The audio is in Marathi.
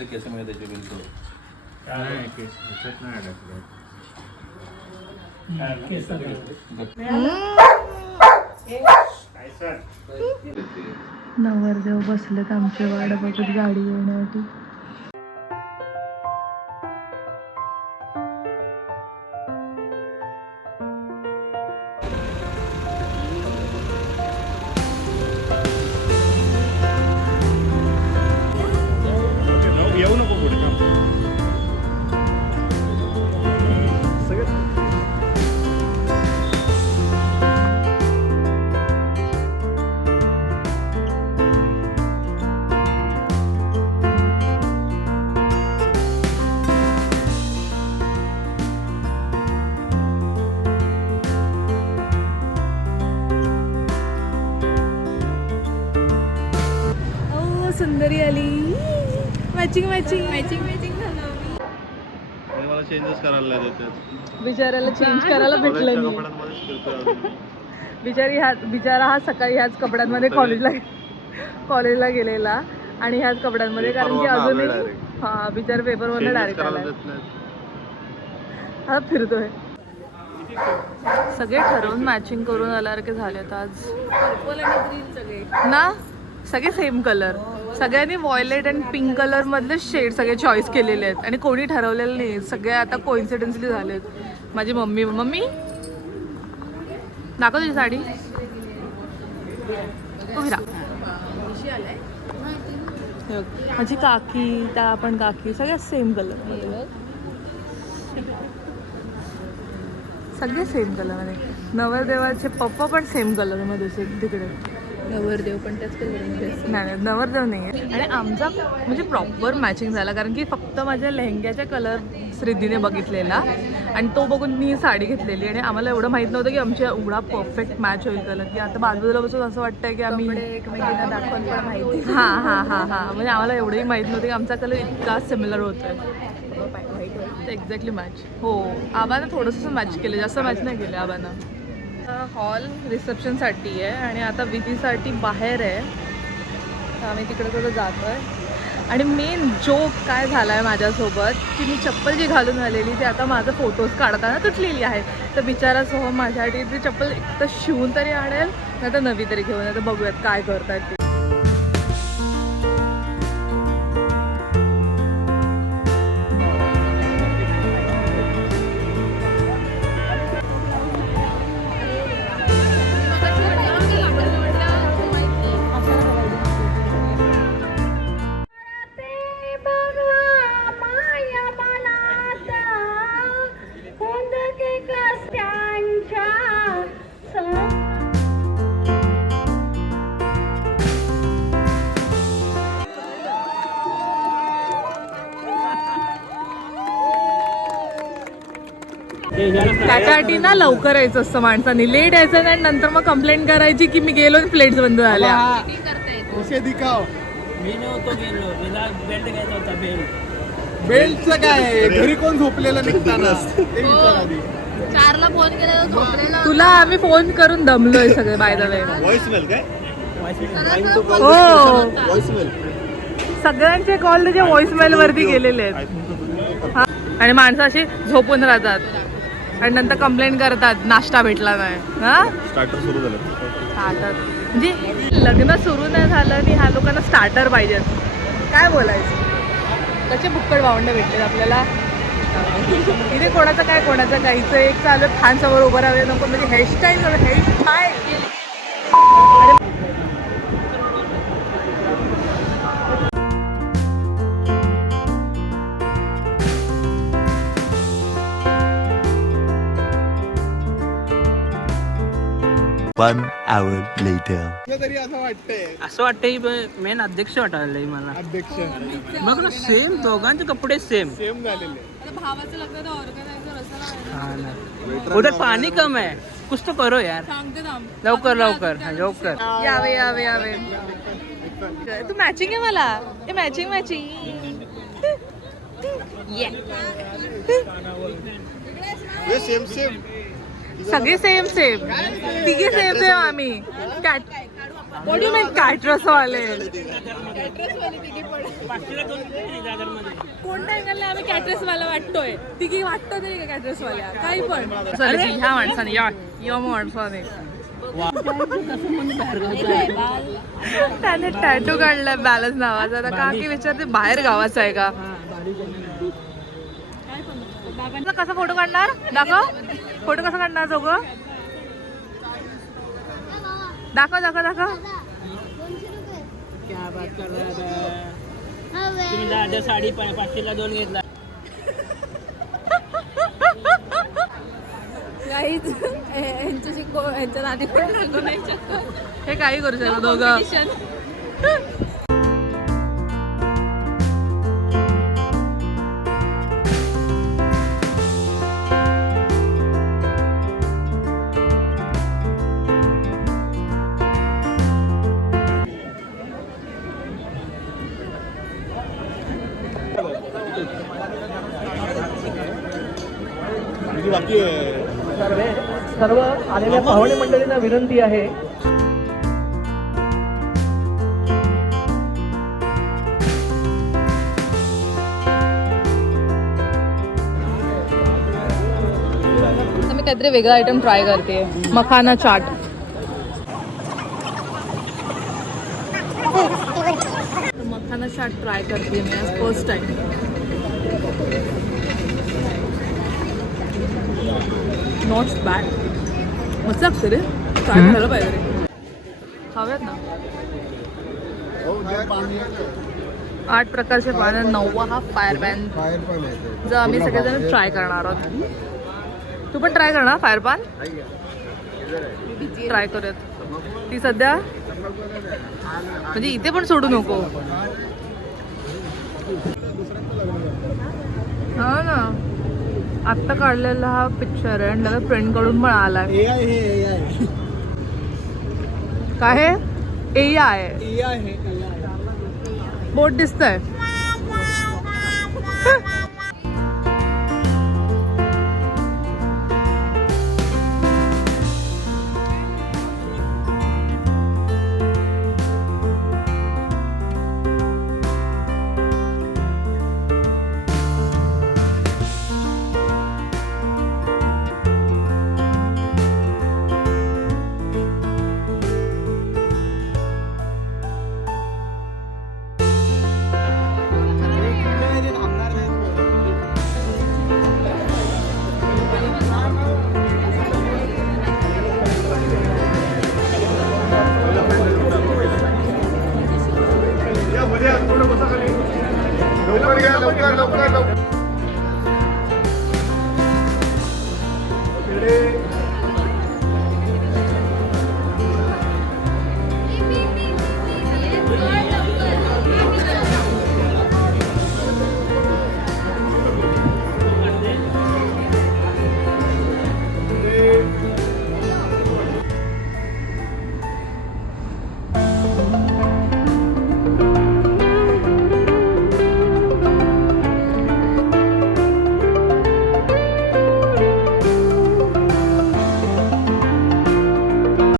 ते केस मध्ये त्याचे बिलकुल नवरदेव बसलेत आमच्या वाट बघत गाडी येण्यासाठी. येऊ नको पुढे सुंदरी आली. मॅचिंग मॅचिंग मॅचिंग मॅचिंग मला चेंजेस करायला देतात. बिचाऱ्याला चेंज करायला भेटलं नाही. बिचारा हा सकाळी ह्याच कपड्यांमध्ये कॉलेजला गेलेला आणि ह्याच कपड्यांमध्ये, कारण की अजूनही हा बिचारा पेपरमध्ये डायरेक्ट आला. हा फिरतोय. सगळे ठरवून मॅचिंग करून आल्यासारखे झालेत आज ना. सगळे सेम कलर, सगळ्यांनी व्हायलेट अँड पिंक कलर मधले शेड सगळे चॉईस केलेले आहेत आणि कोणी ठरवलेलं नाही. सगळे आता कोइन्सिडेंटली झालेत. माझी मम्मी दाखव तुझी साडी. माझी काकी, त्या पण काकी, सगळ्या सेम कलर, सगळे सेम कलर मध्ये. नवरदेवाचे पप्पा पण सेम कलर मध्ये तिकडे. नवरदेव पण त्याच कलरमध्ये. नाही नवरदेव नाही आहे. आणि आमचा म्हणजे प्रॉपर मॅचिंग झाला, कारण की फक्त माझ्या लेहंग्याचा कलर श्रीदीने बघितलेला आणि तो बघून मी साडी घेतलेली. आणि आम्हाला एवढं माहीत नव्हतं की आमच्या एवढा परफेक्ट मॅच होईल कलर, की आता बाजूला बसून असं वाटतंय की आम्ही एकमेकांना दाखवून पण माहिती. हां म्हणजे आम्हाला एवढंही माहीत नव्हतं की आमचा कलर इतका सिमिलर होतोय. Exactly match. हो, आबानं थोडंसं मॅच केलं, जास्त मॅच नाही केलं आबानं. हॉल रिसेप्शनसाठी आहे आणि आता विधीसाठी बाहेर आहे, तर आम्ही तिकडे कुठं जातो आहे. आणि मेन जोक काय झाला आहे माझ्यासोबत, की मी चप्पल जी घालून आलेली ती आता माझं फोटोज काढताना तुटलेली आहे. तर बिचारा सोहम माझ्यासाठी ती चप्पल एक तर शिवून तरी आणेल, नाही तर नवी तरी घेऊन. तर बघूयात काय करतायत ते. त्याच्यासाठी ना लवकर यायचं असतं माणसांनी, लेट यायचं नाही. नंतर मग कंप्लेंट करायची की मी गेलो प्लेट्स बंद झाल्या. मी नव्हतो गेलो, बेल्ट घ्यायचा होता. बेल्टचं काय, घरी कोण झोपलेलं निघताना. 4ला फोन केला झोपलेला. तुला आम्ही फोन करून दमलोय सगळे बाय द वे. व्हॉइसमेल काय? हो, व्हॉइसमेल सगळ्यांचे कॉल त्याच्या व्हॉइसमेल वरती गेलेले आहेत. आणि माणसं अशी झोपून राहतात आणि नंतर कंप्लेंट करतात नाश्ता भेटला नाही. स्टार्टर सुरू झालं. स्टार्टर म्हणजे लग्न सुरू नाही झालं आणि ह्या लोकांना स्टार्टर पाहिजेत. काय बोलायचं. कसे बुक्कड भावंड भेटलेत आपल्याला. इथे कोणाचं काय कोणाचं काहीचं एक चालू फॅनसमोर उभं राहावे नको. म्हणजे हेअरस्टाईल. One hour later. तरी असं वाटतंय. असं वाटतंय मेन अध्यक्ष वाटायला मला. अध्यक्ष बघ ना, सेम दोघांचे कपडे सेम झालेले. भावाचं लग्न तर ऑर्गनायझर असं उधर पाणी कम है, कुछ तो करो यार. सांगते लवकर लवकर. यावे. तू मॅचिंग आहे मला. हे मॅचिंग सेम सगळे सेम तिघे सेम आम्ही. व्हॉट यू मीन कॅटरस वाले कोणत्या अँगलला आम्ही कॅटरस वाला वाटतोय तिघी वाटतो तरी का कॅटरस वाल्या काही पण ह्या माणसाने या माणसाने त्याने टॅटू काढलाय बॅलन्स नावाचा आता का की विचारते बाहेर गावाचा आहे का कसा फोटो काढणार दाखव फोटो कसा काढणार दोघं दाखव दाखव दाखव क्या बात कर रहा है तुम्ही दादा साडी 500ला 2 घेतला यांच्या नादी पण लागू नाही हे काही करू शकतो दोघं बाकी आहे सर्व आलेल्या पाहुणे मंडळींना विनंती आहे मी काहीतरी वेगळा आयटम ट्राय करते मखाना चाट मखाना चाट ट्राय करते मी आज फर्स्ट टाइम नॉट बॅड मस्त लागतं रे ट्राय करायला पाहिजे रे हव्यात ना 8 प्रकारचे पान 9वा हा फायर पॅन जर आम्ही सगळेजण ट्राय करणार आहोत तू पण ट्राय करणार फायर पॅन ट्राय करूयात ती सध्या म्हणजे इथे पण सोडू नको हा ना आत्ता काढलेला हा पिक्चर आहे आणि त्याला फ्रेंड कडून पण आलाय काय हे AI बोट दिसतंय लवकर घ्या लवकर लवकर लवकर